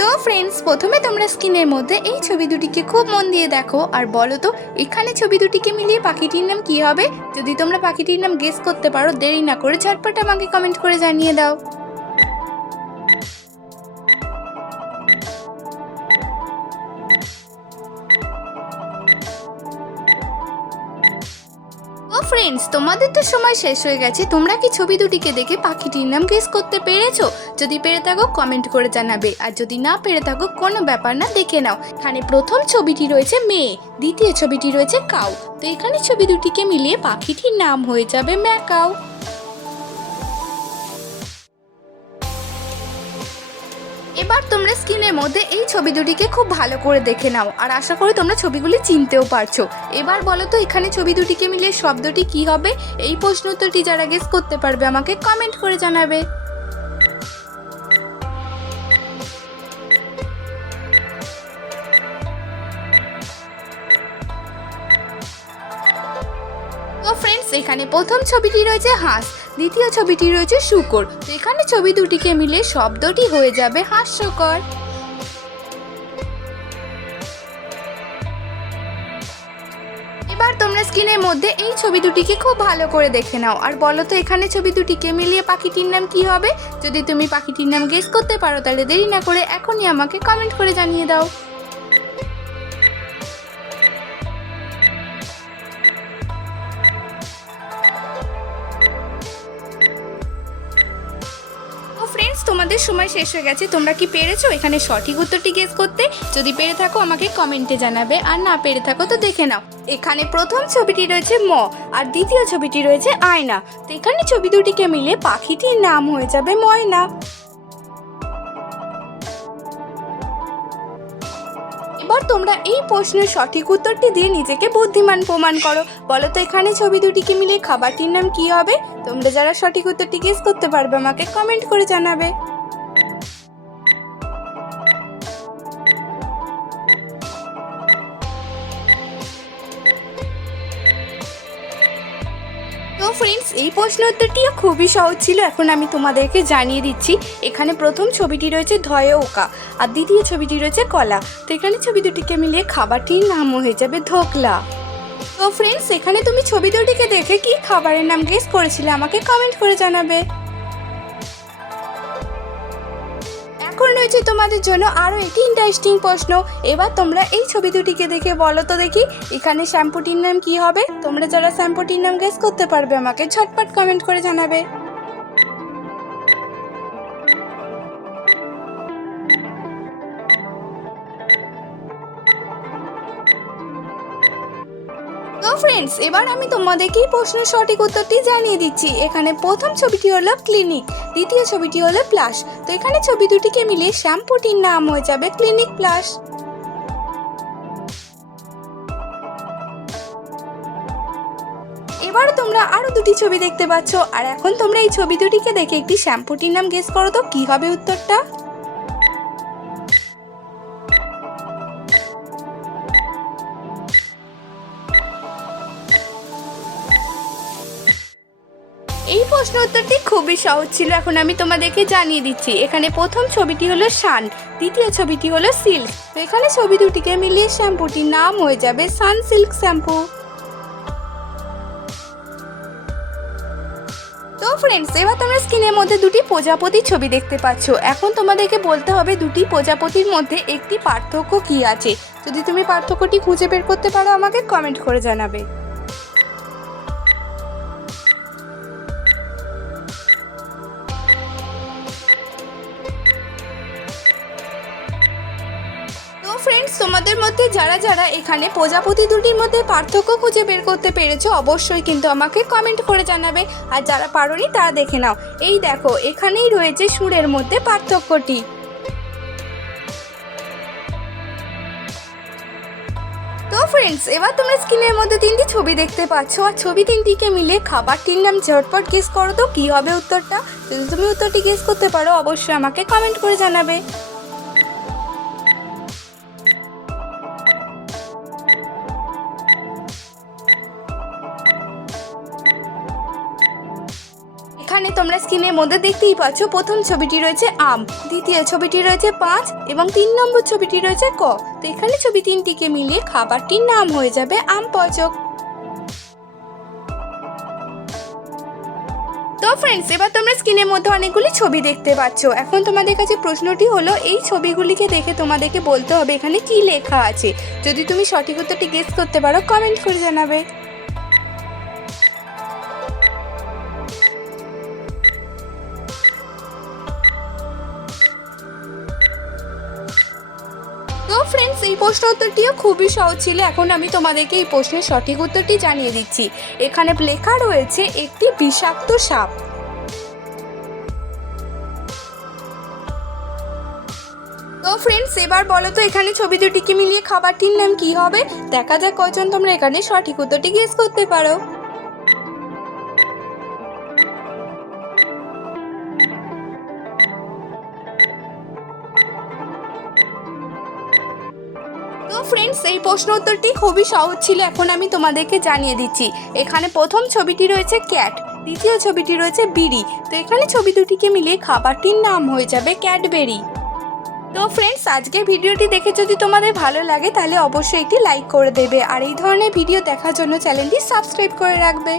তো ফ্রেন্ডস প্রথমে তোমরা স্ক্রিনের মধ্যে এই ছবি দুটিকে খুব মন দিয়ে দেখো। আর বলো তো, এখানে ছবি দুটিকে মিলিয়ে পাখিটির নাম কি হবে? যদি তোমরা পাখিটির নাম গেস করতে পারো, দেরি না করে ঝটপট আমাকে কমেন্ট করে জানিয়ে দাও। ফ্রেন্ডস তোমাদের তো সময় শেষ হয়ে গেছে। তোমরা কি ছবি দুটিকে দেখে পাখিটির নাম গেস করতে পেরেছ? যদি পেরে থাকো কমেন্ট করে জানাবে। আর যদি না পেরে থাকো, কোনো ব্যাপার না, দেখে নাও। এখানে প্রথম ছবিটি রয়েছে মেয়ে, দ্বিতীয় ছবিটি রয়েছে কাউ। তো এখানে ছবি দুটিকে মিলিয়ে পাখিটির নাম হয়ে যাবে ম্যাকাও এবার তোমরা স্ক্রিনের মধ্যে এই ছবি দুটিকে খুব ভালো করে দেখে নাও, আর আশা করি তোমরা ছবিগুলি চিনতেও পারছ। এবার বলো তো, এখানে ছবি দুটিকে মিলিয়ে শব্দটি কি হবে? এই প্রশ্ন উত্তরটি যারা গেস করতে পারবে আমাকে কমেন্ট করে জানাবে। এখানে প্রথম ছবিটি রয়েছে হাঁস, দ্বিতীয় ছবিটি রয়েছে শুকর। তো এখানে ছবি দুটিকে মিলে শব্দটি হয়ে যাবে হাস্যকর। এবার তোমরা স্ক্রিনের মধ্যে এই ছবি দুটিকে খুব ভালো করে দেখে নাও। আর বলো তো, এখানে ছবি দুটিকে মিলিয়ে পাখিটির নাম কি হবে? যদি তুমি পাখিটির নাম গেস করতে পারো, তাহলে দেরি না করে এখনই আমাকে কমেন্ট করে জানিয়ে দাও। তোমাদের সময় শেষ হয়ে গেছে। তোমরা কি পেরেছ? এখানে সঠিক উত্তরটি গেস করতে। যদি পেরে থাকো, আমাকে কমেন্টে জানাবে। আর না পেরে থাকো, তো দেখে নাও। এখানে প্রথম ছবিটি রয়েছে ম, আর দ্বিতীয় ছবিটি রয়েছে আয়না। তো এখানে ছবি দুটিকে মিলে পাখিটির নাম হয়ে যাবে ময়না। এবার তোমরা এই প্রশ্নের সঠিক উত্তরটি দিয়ে নিজেকে বুদ্ধিমান প্রমাণ করো। বলো তো, এখানে ছবি দুটিকে মিলে খাবারটির নাম কি হবে? তোমরা যারা সঠিক উত্তরটি গেস করতে পারবে, আমাকে কমেন্ট করে জানাবে। তো ফ্রেন্ডস এই প্রশ্ন উত্তরটিও খুবই সহজ ছিল। এখন আমি তোমাদেরকে জানিয়ে দিচ্ছি, এখানে প্রথম ছবিটি রয়েছে ধয়ে ওকা, আর দ্বিতীয় ছবিটি রয়েছে কলা। তো এখানে ছবি দুটিকে মিলিয়ে খাবারটির নাম হয়ে যাবে ধোকলা। তো ফ্রেন্ডস এখানে তুমি ছবি দুটিকে দেখে কি খাবারের নাম গেস করেছিলে? আমাকে কমেন্ট করে জানাবে। রয়েছে তোমাদের জন্য আরও একটি ইন্টারেস্টিং প্রশ্ন। এবার তোমরা এই ছবি দুটিকে দেখে বলো তো দেখি, এখানে শ্যাম্পুটির নাম কি হবে? তোমরা যারা শ্যাম্পুটির নাম গেস করতে পারবে আমাকে ঝটপট কমেন্ট করে জানাবে। ফ্রেন্ডস এবার আমি তোমাদেরকে এই প্রশ্নের সঠিক উত্তরটি জানিয়ে দিচ্ছি। এখানে প্রথম ছবিটি হলো ক্লিনিক দ্বিতীয় ছবিটি হলো প্লাস তো এখানে ছবি দুটিকে মিলিয়ে শ্যাম্পুটির নাম হয়ে যাবে ক্লিনিক প্লাস এবার তোমরা আরও দুটি ছবি দেখতে পাচ্ছ। আর এখন তোমরা এই ছবি দুটিকে দেখে একটি শ্যাম্পুটির নাম গেস করো তো, কি হবে উত্তরটা? এই প্রশ্ন উত্তরটি খুবই সহজ ছিল। এখন আমি তোমাদেরকে জানিয়ে দিচ্ছি। এখানে প্রথম ছবিটি হলো শান, দ্বিতীয় ছবিটি হলো সিল্ক। তো এখানে ছবি দুটিকে মিলিয়ে শ্যাম্পুটির নাম হয়ে যাবে সান সিল্ক শ্যাম্পু। তো ফ্রেন্ডস এবার তোমরা স্ক্রিনের মধ্যে দুটি প্রজাপতির ছবি দেখতে পাচ্ছ। এখন তোমাদেরকে বলতে হবে দুটি প্রজাপতির মধ্যে একটি পার্থক্য কি আছে। যদি তুমি পার্থক্যটি খুঁজে বের করতে পারো, আমাকে কমেন্ট করে জানাবে। তোমাদের মধ্যে যারা যারা এখানে প্রজাপতি দুটির মধ্যে পার্থক্য খুঁজে বের করতে পেরেছ, অবশ্যই কিন্তু আমাকে কমেন্ট করে জানাবে। আর যারা পারোনি, তারা দেখে নাও। এই দেখো, এখানেই রয়েছে সুরের মধ্যে পার্থক্যটি। তো ফ্রেন্ডস এবার তোমরা স্ক্রিনের মধ্যে তিনটি ছবি দেখতে পাচ্ছ। আর ছবি তিনটিকে মিলে খাবারটির নাম ঝটপট গেস করো তো, কী হবে উত্তরটা? যদি তুমি উত্তরটি গেস করতে পারো, অবশ্যই আমাকে কমেন্ট করে জানাবে। এখানে তোমরা স্ক্রিনের মধ্যে দেখতেই পাচ্ছ, প্রথম ছবিটি রয়েছে আম, দ্বিতীয় ছবিটি রয়েছে পাঁচ এবং তিন নম্বর ছবিটি রয়েছে ক। তো এখানে ছবি তিনটিকে মিলিয়ে খাবারটির নাম হয়ে যাবে আম পচক। তো ফ্রেন্ডস এবার তোমরা স্ক্রিনের মধ্যে অনেকগুলি ছবি দেখতে পাচ্ছ। এখন তোমাদের কাছে প্রশ্নটি হলো, এই ছবিগুলিকে দেখে তোমাদেরকে বলতে হবে এখানে কি লেখা আছে। যদি তুমি সঠিক উত্তরটি গেস করতে পারো কমেন্ট করে জানাবে। এই প্রশ্ন উত্তরটিও খুবই সহজ ছিল। এখন আমি তোমাদেরকে এই প্রশ্নের সঠিক উত্তরটি জানিয়ে দিচ্ছি। এখানে লেখা রয়েছে, একটি বিষাক্ত সাপ। তো ফ্রেন্ডস এবার বলো তো, এখানে ছবি দুটিকে মিলিয়ে খাবারটির নাম কি হবে? দেখা যাক কজন তোমরা এখানে সঠিক উত্তরটি গেস করতে পারো। তো ফ্রেন্ডস এই প্রশ্ন উত্তরটি খুবই সহজ ছিল। এখন আমি তোমাদেরকে জানিয়ে দিচ্ছি। এখানে প্রথম ছবিটি রয়েছে ক্যাট দ্বিতীয় ছবিটি রয়েছে বিড়ি। তো এখানে ছবি দুটিকে মিলিয়ে খাবারটির নাম হয়ে যাবে ক্যাডবেরি। তো ফ্রেন্ডস আজকে ভিডিওটি দেখে যদি তোমাদের ভালো লাগে, তাহলে অবশ্যই একটি লাইক করে দেবে। আর এই ধরনের ভিডিও দেখার জন্য চ্যানেলটি সাবস্ক্রাইব করে রাখবে।